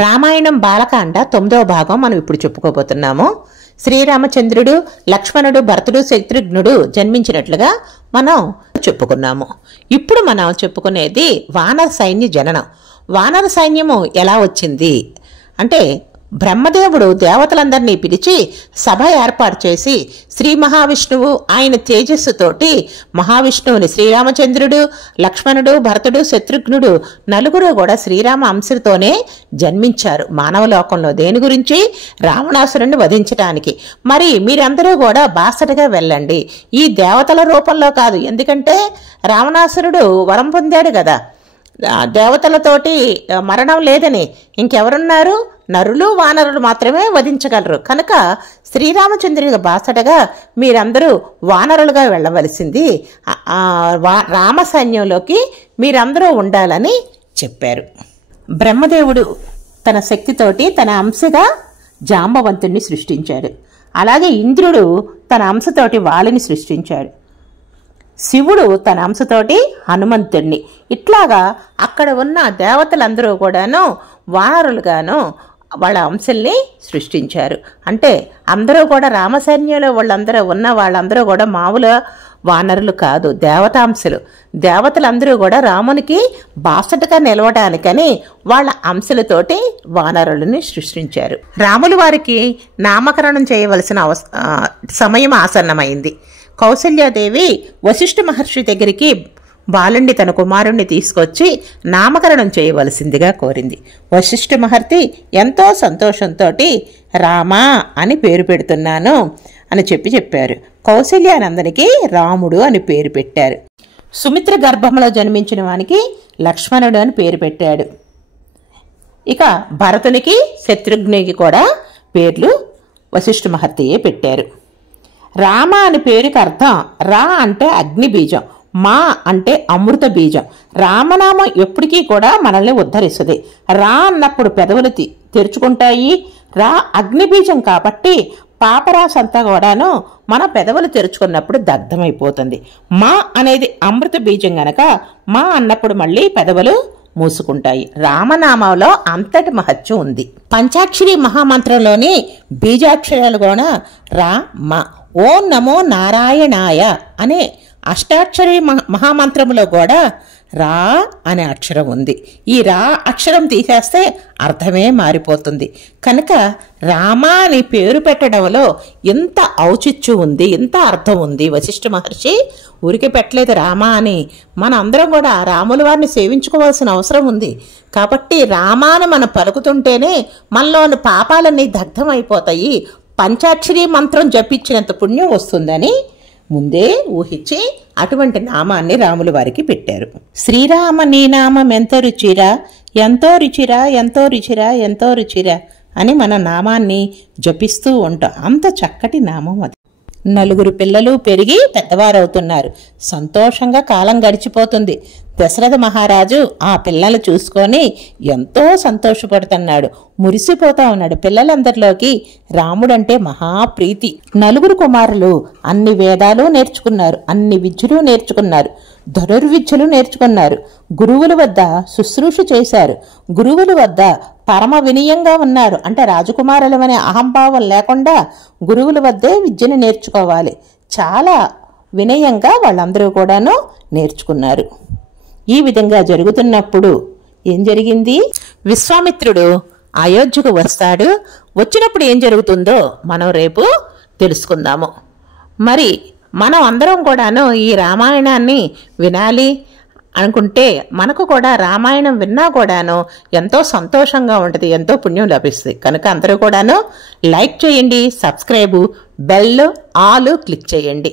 రామాయణం బాలకాండ 9వ భాగం మనం ఇప్పుడు చెప్పుకోబోతున్నాము. శ్రీరామచంద్రుడు, లక్ష్మణుడు, భరతుడు, శత్రుఘ్నుడు జన్మించినట్లుగా మనం చెప్పుకున్నాము. ఇప్పుడు మనం చెప్పుకునేది వానర సైన్య జననం. వానర సైన్యము ఎలా వచ్చింది అంటే, బ్రహ్మదేవుడు దేవతలందరినీ పిలిచి సభ ఏర్పాటు చేసి శ్రీ మహావిష్ణువు ఆయన తేజస్సుతోటి మహావిష్ణువుని శ్రీరామచంద్రుడు, లక్ష్మణుడు, భరతుడు, శత్రుఘ్నుడు నలుగురు కూడా శ్రీరామ అంశతోనే జన్మించారు మానవలోకంలో. దేని గురించి? రావణాసురుణ్ణి వధించడానికి. మరి మీరందరూ కూడా బాసటగా వెళ్ళండి, ఈ దేవతల రూపంలో కాదు. ఎందుకంటే రావణాసురుడు వరం పొందాడు కదా, దేవతలతోటి మరణం లేదని. ఇంకెవరున్నారు? నరులు, వానరులు మాత్రమే వధించగలరు. కనుక శ్రీరామచంద్రుడి బాసటగా మీరందరూ వానరులుగా వెళ్ళవలసింది, రామ సైన్యంలోకి మీరందరూ ఉండాలని చెప్పారు. బ్రహ్మదేవుడు తన శక్తితోటి తన అంశగా జాంబవంతుణ్ణి సృష్టించాడు. అలాగే ఇంద్రుడు తన అంశతోటి వాలిని సృష్టించాడు. శివుడు తన అంశతోటి హనుమంతుణ్ణి. ఇట్లాగా అక్కడ ఉన్న దేవతలందరూ కూడాను వానరులుగాను వాళ్ళ అంశల్ని సృష్టించారు. అంటే అందరూ కూడా రామసైన్యంలో వాళ్ళందరూ కూడా మామూలు వానరులు కాదు, దేవతాంశలు. దేవతలందరూ కూడా రామునికి బాసటగా నిలవడానికని వాళ్ళ అంశలతోటి వానరులని సృష్టించారు. రాములు వారికి నామకరణం చేయవలసిన సమయం ఆసన్నమైంది. కౌసల్యాదేవి వశిష్ఠ మహర్షి దగ్గరికి బాలుణ్ణి, తన కుమారుణ్ణి తీసుకొచ్చి నామకరణం చేయవలసిందిగా కోరింది. వశిష్ఠ మహర్షి ఎంతో సంతోషంతో రామా అని పేరు పెడుతున్నాను అని చెప్పారు. కౌసల్యానందనికి రాముడు అని పేరు పెట్టారు. సుమిత్ర గర్భంలో జన్మించిన వానికి లక్ష్మణుడు అని పేరు పెట్టాడు. ఇక భరతునికి, శత్రుఘ్నికి కూడా పేర్లు వశిష్ఠ మహర్షియే పెట్టారు. రామ అని పేరుకి అర్థం రా అంటే అగ్ని బీజం, మా అంటే అమృత బీజం. రామనామం ఎప్పటికీ కూడా మనల్ని ఉద్ధరిస్తుంది. రా అన్నప్పుడు పెదవులు తెరుచుకుంటాయి. రా అగ్ని బీజం కాబట్టి పాపరాశంతా కూడాను మన పెదవులు తెరుచుకున్నప్పుడు దగ్ధమైపోతుంది. మా అనేది అమృత బీజం గనక మా అన్నప్పుడు మళ్ళీ పెదవులు మూసుకుంటాయి. రామనామంలో అంతటి మహత్యం ఉంది. పంచాక్షరి మహామంత్రంలోని బీజాక్షరాలు కూడా రా, మా. ఓం నమో నారాయణాయ అనే అష్టాక్షరి మహామంత్రములో కూడా రా అనే అక్షరం ఉంది. ఈ రా అక్షరం తీసేస్తే అర్థమే మారిపోతుంది. కనుక రామ అని పేరు పెట్టడంలో ఎంత ఔచిత్యం ఉంది, ఎంత అర్థం ఉంది. వశిష్ఠ మహర్షి ఊరికే పెట్టలేదు రామ అని. మన అందరం కూడా రాముల వారిని సేవించుకోవాల్సిన అవసరం ఉంది. కాబట్టి రామాని మనం పలుకుతుంటేనే మనలోని పాపాలన్నీ దగ్ధమైపోతాయి. పంచాక్షరి మంత్రం జపించినంత పుణ్యం వస్తుందని ముందే ఊహించి అటువంటి నామాన్ని రాముల వారికి పెట్టారు. శ్రీరామ నీ నామం ఎంతో రుచిరా, ఎంతో రుచిరా, ఎంతో రుచిరా, ఎంతో రుచిరా అని మన నామాన్ని జపిస్తూ ఉంటాం. అంత చక్కటి నామం అది. నలుగురు పిల్లలు పెరిగి పెద్దవారవుతున్నారు. సంతోషంగా కాలం గడిచిపోతుంది. దశరథ మహారాజు ఆ పిల్లలు చూసుకొని ఎంతో సంతోషపడుతున్నాడు, మురిసిపోతా ఉన్నాడు. పిల్లలందరిలోకి రాముడంటే మహాప్రీతి. నలుగురు కుమారులు అన్ని వేదాలు నేర్చుకున్నారు, అన్ని విద్యలు నేర్చుకున్నారు, ధనుర్విద్యలు నేర్చుకున్నారు. గురువుల వద్ద శుశ్రూష చేశారు. గురువుల వద్ద పరమ వినయంగా ఉన్నారు. అంటే రాజకుమారులమనే అహంభావం లేకుండా గురువుల వద్దే విద్యను నేర్చుకోవాలి. చాలా వినయంగా వాళ్ళందరూ కూడాను నేర్చుకున్నారు. ఈ విధంగా జరుగుతున్నప్పుడు ఏం జరిగింది? విశ్వామిత్రుడు అయోధ్యకు వస్తాడు. వచ్చినప్పుడు ఏం జరుగుతుందో మనం రేపు తెలుసుకుందాము. మరి మనం అందరం కూడాను ఈ రామాయణాన్ని వినాలి అనుకుంటే మనకు కూడా రామాయణం విన్నా కూడాను ఎంతో సంతోషంగా ఉంటుంది, ఎంతో పుణ్యం లభిస్తుంది. కనుక అందరూ కూడాను లైక్ చేయండి, సబ్స్క్రైబ్, బెల్ ఆల్ క్లిక్ చేయండి.